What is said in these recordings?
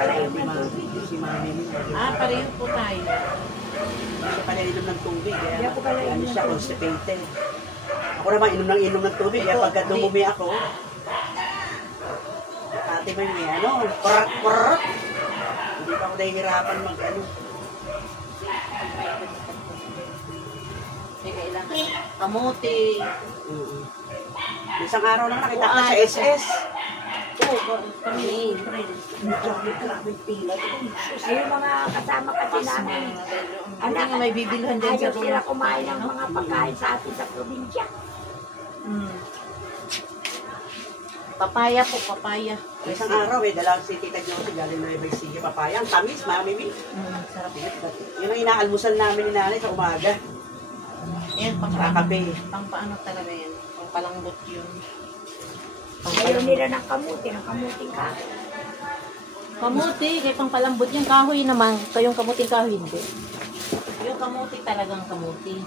pala yung tubig. Si Mami. Pareho po tayo. Hindi siya pala inom ng tubig. Hindi ako pala Kaya inom ng siya tubig. constipated. Ako naman inom ng tubig. Kaya pagka dumumi ako, ate mo yung ano, korot. Hindi pa ako nahihirapan mag-ano. May kailangan kamote. Isang araw lang nakita ko sa SS. Oo, kami ni Grabe pila. Ay, yung mga kasama kasi namin. Anak, may bibilhan din Ayaw sa sila kumain ng mga pagkain sa atin sa probinsya. Papaya po, papaya. Isang araw dala si Tita Josie galing na ibay sige papaya. Ang tamis, Mami Mi. Sarap yun. Yun ang inaalmusan namin ni nanay sa umaga. Yan, Kape. pang paano talaga yan. Pang palangbot yun. Ayaw nila ng kamuting kahoy. Kamuti, kaya pang palambot yung kahoy naman. Kayong kamuting kahoy, hindi. Yung kamuti talagang kamuti.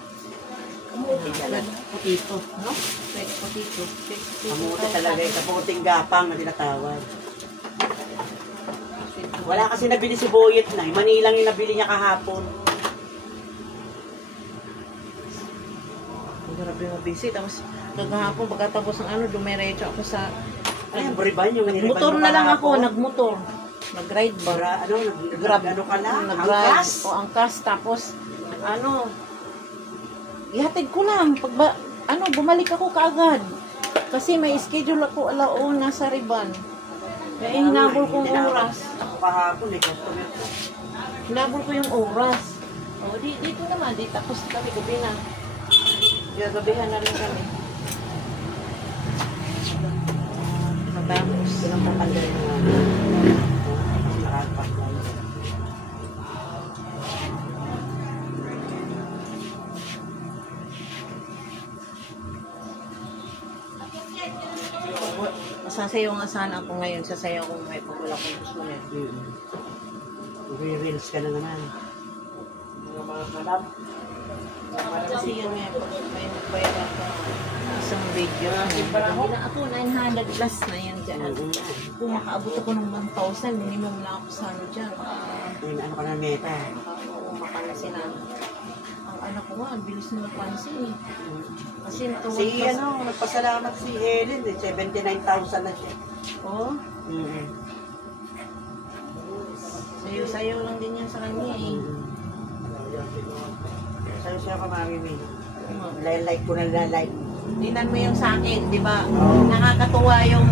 Kamuti talaga. Putito, no? Putito. Kamuti talaga yung kaputing gapang na tinatawag. Wala kasi nabili si Boyet na. Manilang yung nabili niya kahapon. Grabe mo busy. Tapos naghahapon pagkatapos ng ano, dumiretso ako sa... Ay, ang buriban yung niriban Motor mo na lang ako, kahapon. nagmotor. Nag-ride ba? Para ano, Grab. ano ka lang, Nag-ride. angkas. O, angkas. Tapos, ano, ihatid ko lang. Bumalik ako kaagad. Kasi may schedule ako alauna sa Riban. Kaya hinabol kong oras. Ako kahapon customer ko. Hinabol ko yung oras. O, dito naman. Tapos kami, gabi na. Gagabihan na rin kami. Matapos. Ilang patanggal na nga. Nakakpak lang. Masasayaw nga sana ako ngayon. Sasayaw ko may pag wala kong gusto na. Re-reels ka na naman. Mga madam. Kasi yun nga, may nagbayad ako isang video. Hindi ako, 900 plus na yan dyan. Kung makaabot ako ng 1,000, minimum na ako sa ano dyan. Ano ka na meta? Makalasin na. Ang anak ko nga, ang bilis na napansin eh. Kasi ito, Nagpasalamat si Helen 79,000 na siya. oh, sayo-sayo lang din yan sa kanya eh. Sa'yo siya ka, Mami Mi. Like ko na like. Tingnan mo yung sa akin, di ba? Nakakatuwa yung,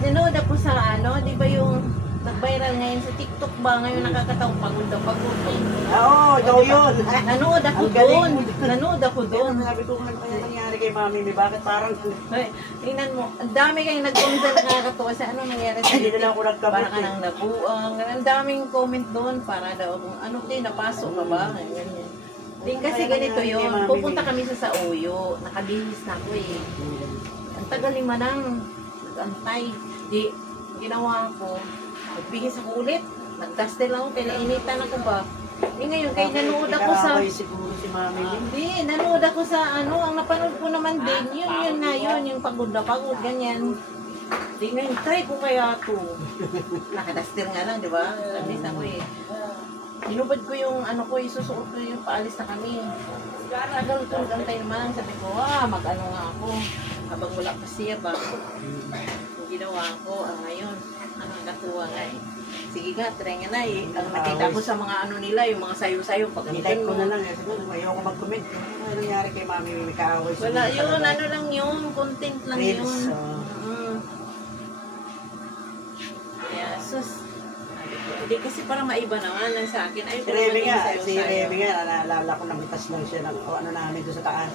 nanood ako sa ano, di ba yung nag-viral ngayon sa TikTok ba? Ngayon nakakatawa, pagod daw, pagod. Oo, ikaw yun. Nanood ako Ang galing. doon. Nanood ako doon. Sabi ko, ano kaya nangyari kay Mami Mi? Bakit parang... Ay, tingnan mo, ang dami kayong nag-comment na nakakatuwa sa ano nangyari sa Hindi na lang ako nagkamot para ka nang nabuang. Ang daming comment doon para daw kung ano din, napasok ka ba? Ganyan. Din kasi ganito yun. Pupunta kami sa Sauyo. Nakabihis na ako eh. Ang tagal ni Manang. Nag-antay. Di, ginawa ko. Nagbihis ako ulit. Nag-duster lang ako. Pinainitan ako ba? Eh ngayon, kaya nanood ako sa... siguro si Mami Mi. Hindi, nanood ako sa ano. Ang napanood ko naman din. Yun na yun. Yung pagod na pagod. Ganyan. Di ngayon, try ko kaya to. Nakaduster nga lang, di ba? Nabihis ako eh. Hinubad ko yung ano ko, isusuot ko yung paalis na kami. Tagal ko, nagantay naman. Sabi ko, mag-ano nga ako. Habang wala pa siya ba? Yung ginawa ko, ngayon, katuwa nga eh. Sige nga, try nga na eh. Ang nakita ko sa mga ano nila, yung mga sayo-sayo. Nilike ko na lang. Ayoko mag-comment. Ano nangyari kay Mami Mi? May kaaway siya. Wala yun, ano lang yun. Content lang yun. Reels. Kaya, sus. Hindi kasi para maiba naman lang sa akin. Ay, Si Remy nga, sayo-sayo. naalala ko, namitas lang siya ng ano namin doon sa taas.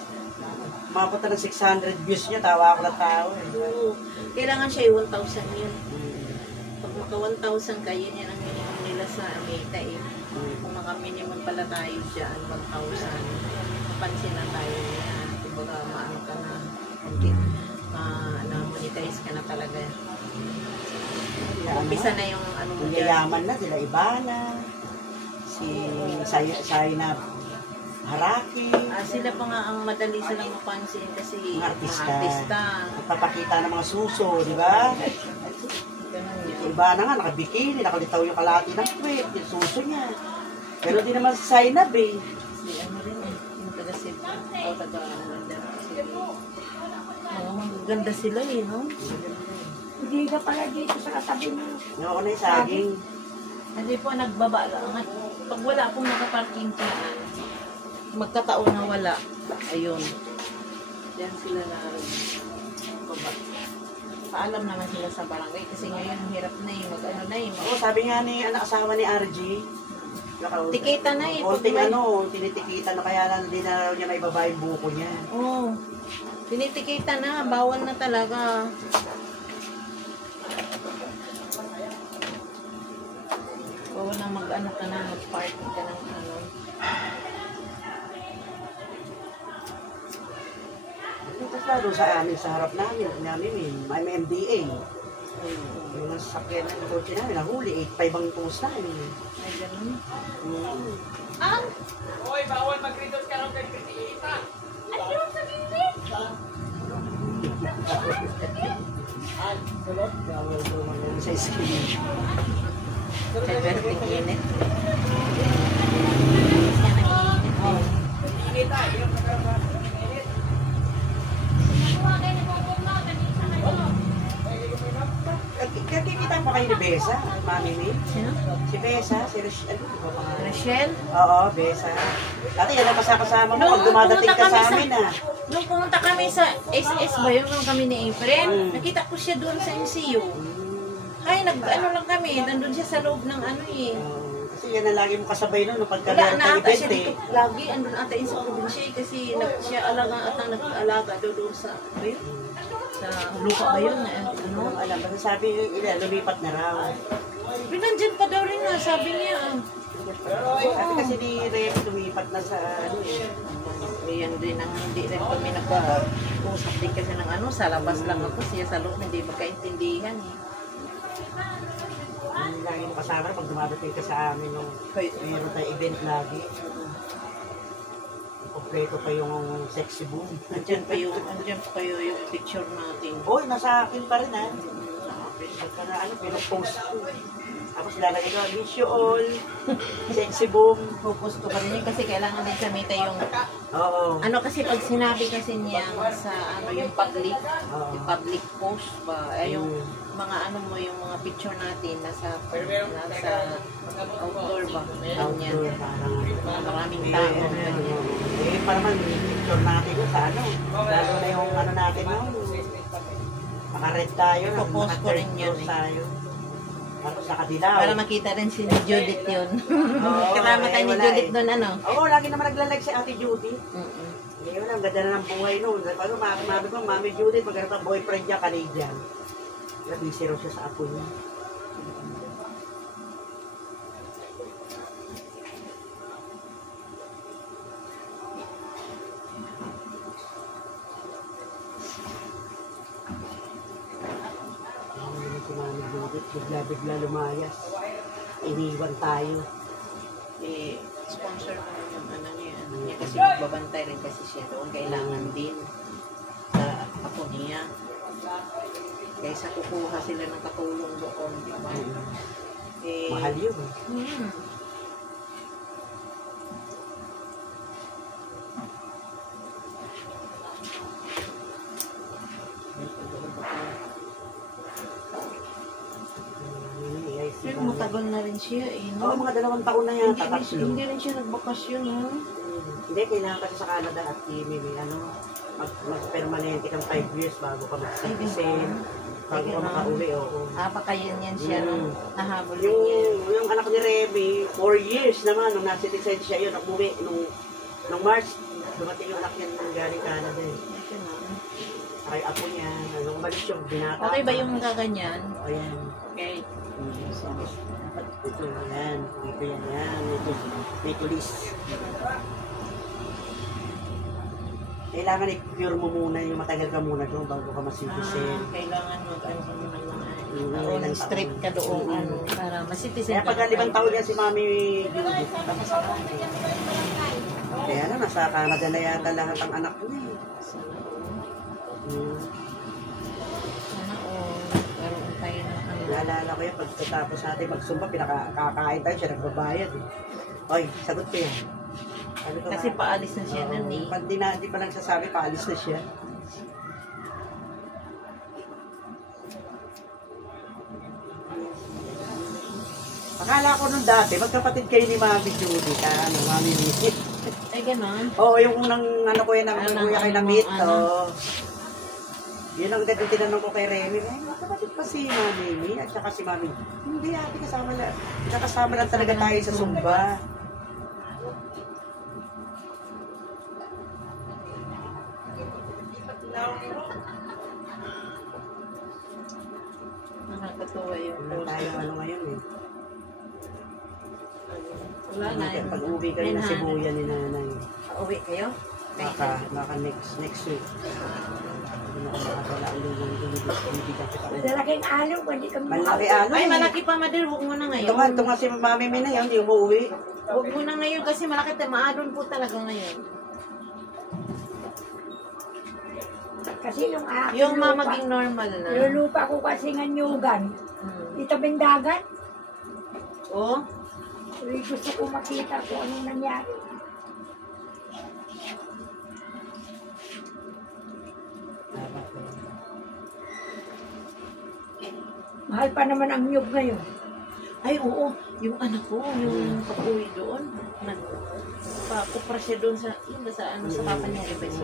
Mapunta ng 600 views niya, tawa ako ng tao eh. Oo. Kailangan siya yung 1,000 yun. Pag maka 1,000 ka, yun yan ang minimum nila sa Meta eh. Kung maka-minimum pala tayo dyan, 1,000. Mapansin na tayo yan. Kumbaga, maano ka na. Na-monetize ka na talaga. Umpisa na yung ano mo Yung dyan. yayaman na, sila Ibana, si Sayna Haraki, Sila pa nga ang madali silang mapansin kasi mga artista. artista. Nagpapakita ng mga suso, di ba? Ganun yun. iba na nga, nakabikini, nakalitaw yung kalati ng kwet, yung suso niya. Pero di naman si Zainab eh. Si ano rin eh, yung taga Cebu. O taga Mindanao Cebu. Oo, magaganda sila eh, no? Hindi ka pala dito sa katabi mo. Yung na yung saging. Hindi po, nagbaba lang. Pag wala akong nakaparking dyan, magkataon na wala. Ayun. Diyan sila na baba. Paalam naman sila sa barangay kasi ngayon hirap na eh, mag-ano na eh. Oo, sabi nga ni anak asawa ni RG. Tikita na eh. Konting tinitikita na kaya lang hindi na niya maibaba yung buko niya. Oo. Tinitikita na, bawal na talaga. Bawal na mag-ano ka na, mag-party ka ng ano. Tapos lalo sa amin, sa harap namin may MDA. Yung sasakyan ng kotse namin, nahuli, 8.5 ang post namin. Ay, ganun. Hoy, bawal mag-redos ka ng kagkitiita. Ayun, sa gilid! Sa skin. Kaya pero tingin Kakikita pa kayo ni Besa, Mami May? Sino? Si Besa, si ano ba pangalan? Rachel? Oo, Besa. Dati yan ang kasama mo pag dumadating ka sa amin ah. Nung pumunta kami sa SS ba yun, nung kami ni April, nakita ko siya doon sa MCU. Ay, nag-ano lang kami, nandun siya sa loob ng ano eh. Kasi yan ang lagi mo kasabay nun, nung Wala pagkagalit na ng ata event siya eh. dito lagi, andun ata yun sa probinsya eh, kasi siya alaga at ang nag-alaga doon sa, ba yun? Sa lupa ba yun? Ano? Alam, basta sabi, lumipat na raw. Pero nandyan pa daw rin nga, sabi niya. Sabi kasi ni Rem, lumipat na sa ano eh. Yan din ang hindi rin kami nagpa-usap din kasi ng ano, sa labas lang ako, siya sa loob hindi magkaintindihan eh. Yung lagi mo kasama pag dumadating ka sa amin nung mayroon tayong event lagi. Kompleto pa yung sexy boom. Andyan pa yung picture natin. Oy, nasa akin pa rin ha. Pagka na ano, pinopost ko. Tapos lalagay ko, wish you all, sexy boom. Focus ko pa rin yun kasi kailangan din samita yung Oo. ano kasi pag sinabi kasi niya sa ano yung public post ba ay yung mga ano mo yung mga picture natin nasa outdoor ba ganyan Outdoor, parang maraming tao eh, para man picture natin yun sa ano. Lalo na yung ano natin yun. Naka-red tayo. Ipopost ko rin yun eh. Tayo. Tapos nakadilaw. para makita rin si Judith yun Oo, kasama tayo ni wala Judith eh. doon ano Oo, lagi naman nagla-like si Ate Judy. Mm-mm. Ngayon ang ganda na ng buhay noon. Ano, mami ko, Mami Judith, magkaroon ka boyfriend niya, Canadian. Busy raw siya sa apo niya. Si Mami Judith, bigla-bigla lumayas. Iniwan tayo. eh sponsor ko rin yung ano niya kasi magbabantay rin kasi siya doon kailangan din sa apo niya kaysa kukuha sila ng katulong doon di ba eh, Mahal yun. hmm. Pero matagal na rin siya eh Oo, no? mga 2 taon na yan, tatatlo. Hindi rin siya nagbakasyon ha Hindi, kailangan kasi sa Canada at may ano, mag-permanente kang 5 years bago ka mag-citizen, bago ka makauwi, oo. pakayan yan siya no? Nahabol din Yung, niya yung anak ni Remy, 4 years naman, nung nag-citizen siya yun, umuwi, nung March, dumating yung anak niya nung galing Canada eh. Ito na. Kaya apo niya, nung umalis yung binata. Okay ba yung kaganyan? O yan. Okay. Ito, yan. Ito yan, yan. Ito, may tulis. Kailangan i-cure mo muna yung matagal ka muna doon bago ka ma-citizen. Kailangan mag-ano ka muna ng Ilang taon, strip ka doon, ano, para ma-citizen Kaya pag 5 taon yan si Mami Judith, tapos ka na. Kaya na, nasa Canada na yata lahat ang anak niya eh. Sana all, karoon tayo ng ano. Naalala ko yan, pagkatapos natin magsumba, pinakakain tayo, siya nagbabayad. Oy, sagot ko yan. Sabi ko, Kasi paalis na siya nun eh. Pag di pa nagsasabi, paalis na siya. Akala ko nung dati, magkapatid kayo ni Mami Judy, ano, Mami Mimi. Ay, gano'n. Oo, yung unang ano ko yan, kuya kayo na meet, ano. Yun ang dati tinanong ko kay Remy, magkapatid pa si Mami Mimi at saka si Mami. Hindi ate, kasama lang talaga tayo sa Zumba. Nakakatuwa yung Wala tayo ano ngayon eh. Wala na. Pag uwi kayo na Sibuya ni nanay. Uwi kayo? Baka next week. Hindi na ako makakala ang lulong bibigyan kita. Malaking along, hindi kami Malaki ano Ay, eh. malaki pa, Madel. Huwag mo na ngayon. Ito nga si Mami Mimi na yun, hindi umuwi. Huwag mo na ngayon kasi malaki. Maadon po talaga ngayon. Kasi yung aking Yung lupa, maging normal na. yung lupa ko kasi nga nyugan. Dito bendagan. Oh, Uy, gusto ko makita kung anong nangyari. Mahal pa naman ang nyug ngayon. ay oo. Yung anak ko, yung pag-uwi doon, nagpa-kupra siya doon sa, sa papa niya, iba sa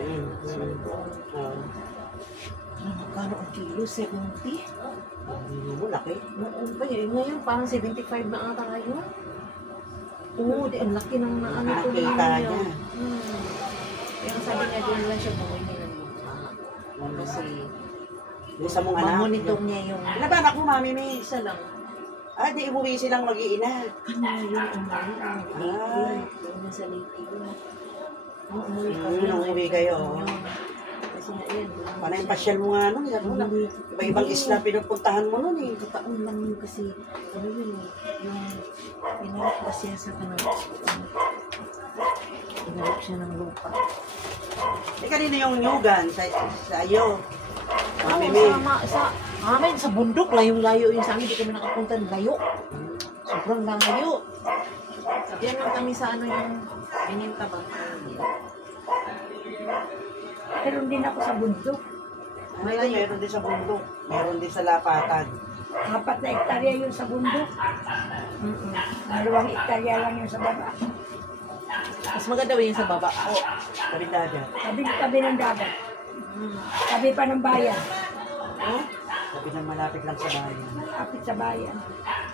Magkano ang kilo? 70? Mo laki. Oo ba yun? Ngayon parang 75 na ata ngayon. Oo, di ang laki ng naano ko Nakita niya. Yung sabi niya doon lang siya bumili ng lupa. Kasi Yung sa mong anak. mamonitor niya yung Ano ba anak mo, Mami Mimi? isa lang. Ah, di umuwi silang mag-iina. Ano yun ang mali? Ay. Yung nasa Leyte yun. Nung umuwi kami. Nung umuwi kayo. Yun. Kasi na yan. Paano yung pasyal mo nga nun? Iba-ibang isla pinupuntahan mo nun eh. Taon lang yun kasi ano yun eh, yung pinalap ba siya sa kanang pinalap siya ng lupa. Eh, kanina yung nyugan sa iyo. Mami Oo, Mimi. sa amin, sa bundok, layong-layo yun sa amin, di kami nakapunta ng layo. Sobrang layo. Diyan lang kami sa ano yung bininta ba? Meron din ako sa bundok. Meron din sa bundok. Meron din sa lapatan. 4 na hektarya yun sa bundok. 2 hektarya lang yun sa baba. Mas maganda ba yun sa baba? Oo. Sabi dagat. Tabi ng dagat. Tabi pa ng bayan. Oh? Sabi na malapit lang sa bayan. Malapit sa bayan.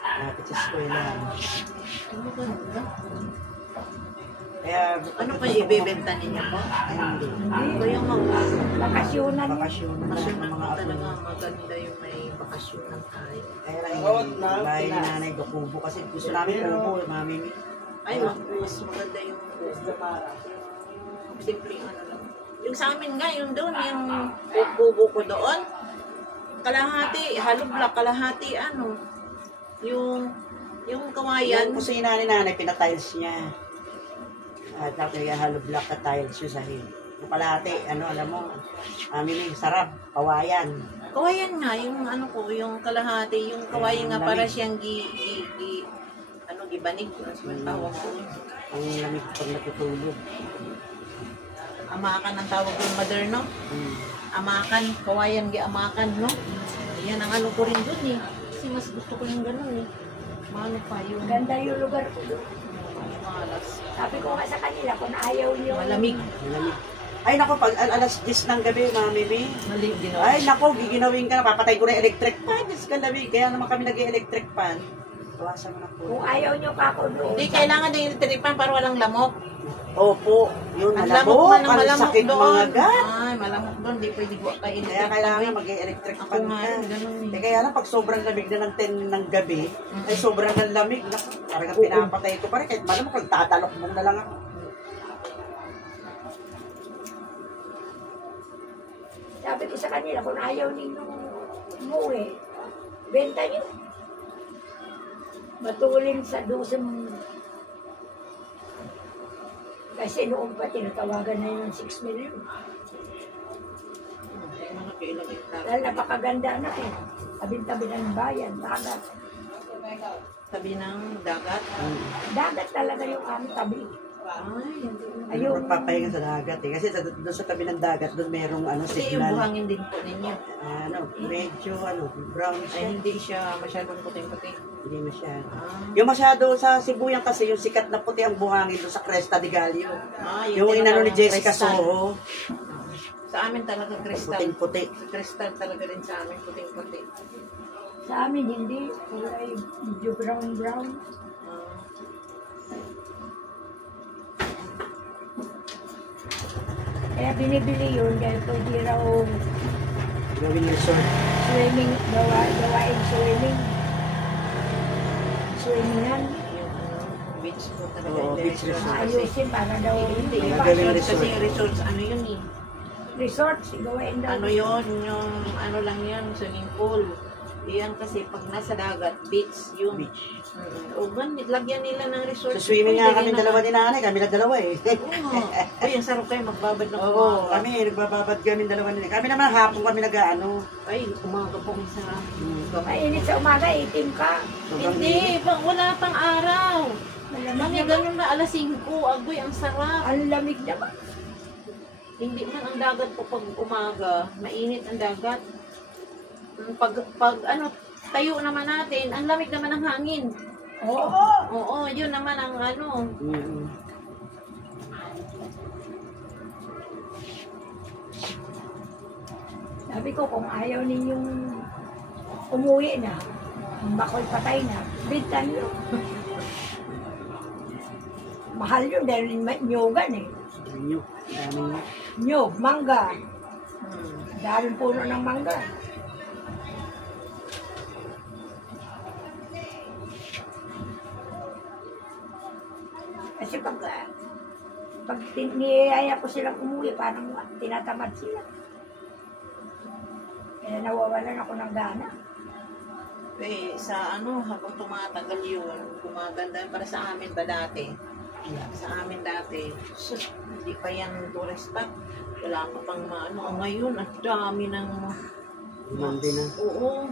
Malapit sa eskwela. Ano ba? Kaya, Ano pa yung ibebenta ninyo po? Ay, hindi. Ito yung mga Bakasyonan yun. Bakasyon na lang ng mga apo. talaga maganda yung may bakasyonan tayo. Kaya lang yung bahay ni nanay Dokubo. Kasi gusto namin kubo, Mami Mimi. Ay, mas maganda yung simpleng ano lang. Yung sa amin nga, yung doon, yung bubo ko doon, kalahati, hollow block, kalahati ano, yung kawayan. Yung kusina ni nanay, pinatiles niya. At tapos yung hollow block na tiles yung sahig. Yung palate, ano, alam mo, Mami Mimi, sarap, kawayan. Kawayan nga, yung ano ko, yung kalahati, yung kawayan nga para lamig. siyang gibanig, ano tawag ko. Ang lamig pag natutulog. Amakan ang tawag yung mother, no? Amakan, kawayan amakan, no? Yan ang ano ko rin dun eh. Kasi mas gusto ko yung ganun eh. Mahalo pa yung Ganda yung lugar ko doon. malas. Sabi ko nga sa kanila kung ayaw niyo. Malamig. Malamig. Ay, naku, pag alas 10 ng gabi, Mami Mimi, Malig ginawa. ay, naku, giginawin ka na, papatay ko na yung electric fan. Diyos ka lamig. Kaya naman kami nag-electric fan. Tawasan mo na po. Kung ayaw niyo ka ako doon. Hindi kailangan din yung tripan para walang lamok. Opo, yun, Ang malamok, ng ang malamok sakit mga doon. gat. Ay, malamok doon. Di pwede ko kayo. Kaya kailangan mag-electric Ako fan nga ka. rin, ganun eh. Eh, kaya lang, pag sobrang lamig na ng 10 ng gabi, ay sobrang ng lamig. Naku, parang pinapatay ko pa rin. Kahit malamok, nagtatalok mo na lang ako. Sabi ko sa kanila kung ayaw ninyong umuwi, benta niyo. Matulin sa 12. Kasi noon pa tinatawagan na yun ng 6 million. Mga kailang hektar. Dahil napakaganda na eh. Tabi-tabi ng bayan, dagat. Tabi ng dagat. Dagat talaga yung aming tabi. Ay, Ayun. Magpapahinga sa dagat eh. Kasi doon sa tabi ng dagat, doon merong kasi yung signal. buhangin din po ninyo. Medyo brown Ay, siya. hindi siya masyadong puting-puting. Hindi masyado. Ah, Yung masyado sa Sibuyan kasi, yung sikat na puti ang buhangin doon sa Cresta de Gallo. Yung inano ni tinatawag Jessica kristal. Soho, Sa amin talaga kristal. puting-puti. Kristal talaga din sa amin, puting-puti. Sa amin, hindi. Kulay medyo brown-brown. Ah, Kaya binibili yun dahil pwede raw Gawin resort. swimming, gawain swimming. Swimmingan. yung beach po talaga. Oo, hindi beach resort. resort. Ayusin para daw Hindi, hindi yung pa. Gawing resort kasi resort. yung resorts, ano yun eh. Resort, gawain daw. Ano yun, yung ano lang yan, swimming pool. Yan kasi pag nasa dagat, beach yun. Beach. O lagyan nila ng resort. Sa swimming nga Pwede kami rin dalawa naman. din nanay, kami dalawa eh. Oo. Uy, ang sarap kayo magbabad ng Oo, umaga. kami nagbababad kami dalawa nila. Kami naman hapon kami nag-ano. Ay, umaga po ang sarap. Mainit sa umaga, itim ka. Hindi, wala pang araw. Malamig Mami, naman. ganun na alas 5. Agoy, ang sarap. Ang lamig naman. Hindi man ang dagat po pag umaga. Mainit ang dagat. Pag ano, tayo naman natin, ang lamig naman ng hangin. Oo. Oo, yun naman ang ano. Mm. Sabi ko, kung ayaw ninyong umuwi na, bakoy patay na, bintan nyo. Mahal yun dahil may nyogan eh. Inyo, daming nyo. Nyog, mangga. Hmm. Daming puno ng mangga. Kasi pag niyaya ko silang umuwi, parang tinatamad sila. Kaya nawawalan ako ng gana. Eh, sa ano, habang tumatagal yun, gumaganda para sa amin ba dati? Sa amin dati, sus, hindi pa yan tourist spot. Wala pa pang maano. Ngayon, ang dami ng... Mandi na. Oo.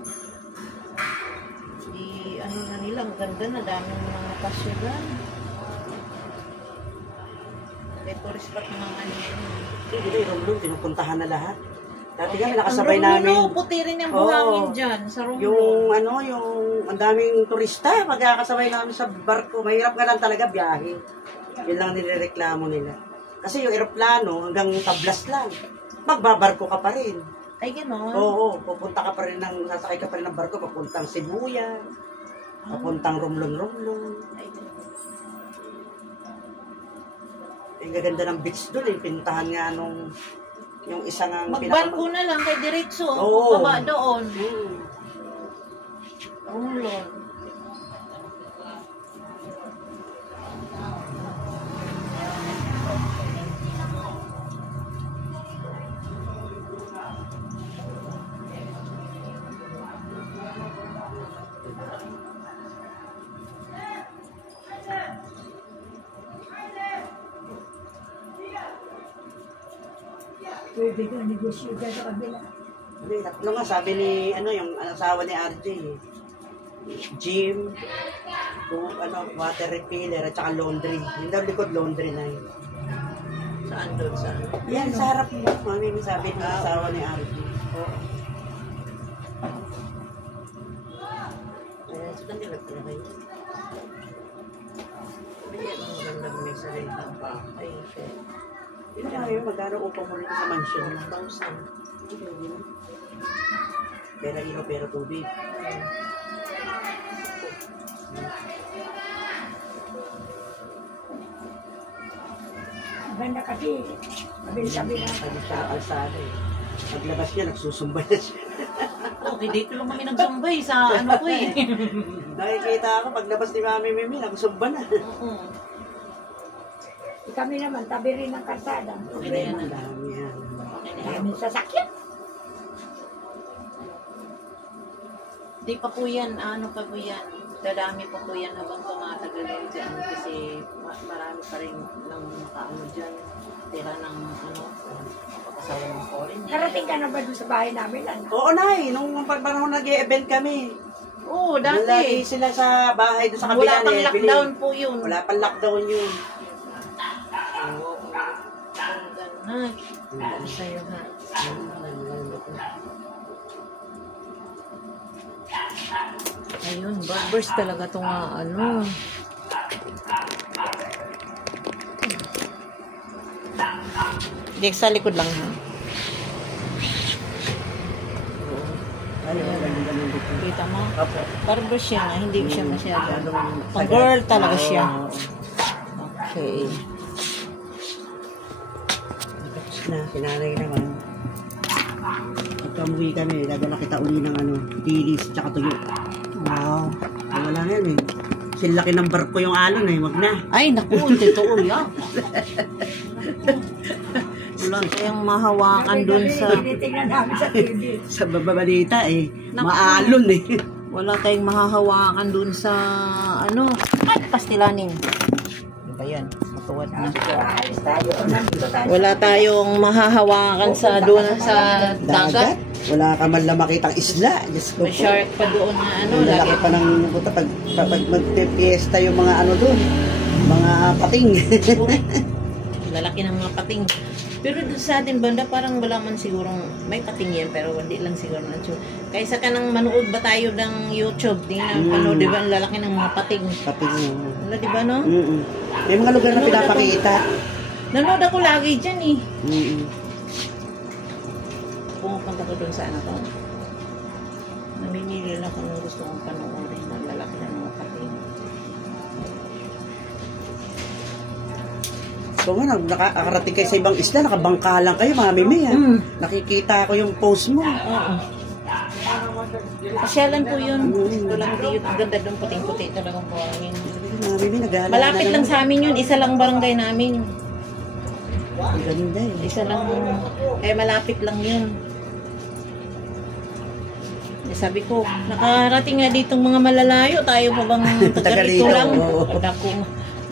Di, ano na nila, ang ganda na, daming mga pasyagan. May tourist spot na mga ano yun. Hindi, Romblon, pinupuntahan na lahat. Dati kami Ang nakasabay Romblon, namin. no, puti rin yung buhangin Oo. dyan, sa Romblon. Yung ano, yung ang daming turista, magkakasabay namin sa barko. Mahirap nga lang talaga biyahe. Yun lang nirereklamo nila. Kasi yung eroplano hanggang Tablas lang. Magbabarko ka pa rin. Ay, gano'n. Oo, pupunta ka pa rin sasakay ka pa rin ng barko, papuntang Sibuyan, papuntang Romblon. Ay, gano'n. Ang gaganda ng beach doon eh. Pinuntahan nga nung yung isang ang Magbarko na lang kay Diretso. Oo. Baba doon. Hmm. Romblon. Tubig ang negosyo dyan sa kabila. Hindi, tatlo nga sabi ni, ano, yung asawa ni RJ eh. Gym, kung, ano, water refiller, at saka laundry. Yung daw likod laundry na yun. Saan doon? Saan? Yan, sa harap mo. Mami, may sabi ng asawa ni RJ. Oo. Ayan, sa kanila talaga yun. Ayan, ang ganda may sarili ng bahay. Yun na yun, magkano upa mo rin sa mansion. 1,000. Pera ilo, pera tubig. Maganda kasi, sabi na, Pag sa kalsada eh. Paglabas niya, nagsusumba na siya. Okay, dito lang kami nagsumbay sa ano ko eh. Nakikita ako, paglabas ni Mami Mimi, nagsumba na. Oo. kami naman, tabi rin ng kalsada. Okay na yan. Ang dami yan. Okay na yan. Daming sasakyan. Di pa po yan, ano pa po yan. Dadami pa po yan habang tumatagal yan dyan. Kasi marami pa rin ng nakaano dyan. Tira ng ano, asawa ng foreign. Narating ka na ba doon sa bahay namin? Ano? Oo, Nay. Nung panahon nag-e-event kami. Oo, Lagi dati. sila sa bahay doon sa kabila. Wala pang eh, lockdown bili. po yun. Wala pang lockdown yun. Oo. Ganun. Ano sa'yo ha? Ayun, barbers talaga itong ano. Hindi, sa likod lang ha. Kita mo? Opo. Barbers siya nga, hindi siya masyado. Pang girl talaga siya. Okay. Tapos na, sinanay naman. Pagka umuwi kami, dadala kita uli ng tilis, tsaka tuyo. Wow. Ay, wala na yan eh. Sinlaki ng barko yung alon eh, wag na. Ay, naku, totoo yan. Wala kayang mahawakan dun sa... Tinitingnan namin sa TV. Sa babalita eh, Naku. maalon eh. Wala tayong mahahawakan dun sa... ano? Ay, pastilanin. Ano ba yan? Matuwad na. Ayos tayo. Nandito tayo. Wala tayong mahahawakan sa doon sa dagat. Wala ka man lang makitang isla. Diyos ko May po. shark pa doon na ano. Ang lalaki Lagi. pa ng puta pag magpipiesta yung mga doon. Mga pating. Lalaki ng mga pating. Pero doon sa atin banda, parang wala man sigurong may pating yan, pero hindi lang siguro na sure. Kaysa ka nang manood ba tayo ng YouTube, di na panood, di ba, ang lalaki ng mga pating. Pating yun. Wala, di ba, no? May mga lugar na Nanood pinapakita. Nanood ako lagi dyan, eh. Pumupunta ko doon sa ano ko. Namimili lang kung gusto kong panoorin ng lalaki ng mga pating. So nga, nakakarating kayo sa ibang isla, nakabangka lang kayo, mga mimi. Nakikita ko yung post mo. Oo. Pasyalan po yun. Ito lang di yun. Ang ganda doon, puting-puti talagang buhangin. Mga mimi, naghahanap. Malapit lang sa amin yun. Isa lang barangay namin. Ang ganda eh. Isa lang. Eh, malapit lang yun. Eh, sabi ko, nakarating nga ditong mga malalayo. Tayo pa bang taga-rito lang? Oo. Ako,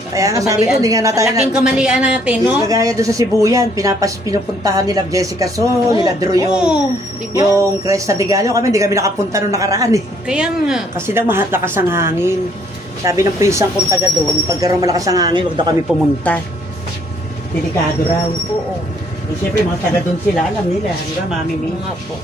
Kaya nga sabi ko, hindi nga na tayo Malaking kamalian natin, no? Kagaya doon sa Sibuyan, pinupuntahan nila Jessica So, nila Drew yung, diba? yung Cresta de Gallo. Kami, hindi kami nakapunta nung nakaraan eh. Kaya nga. Kasi daw lakas ang hangin. Sabi ng pinsang kong taga doon, pagkaroon malakas ang hangin, huwag daw kami pumunta. Delikado raw. Oo. Eh, siyempre, mga taga doon sila, alam nila. Di ba, Mami Mi? Nga po.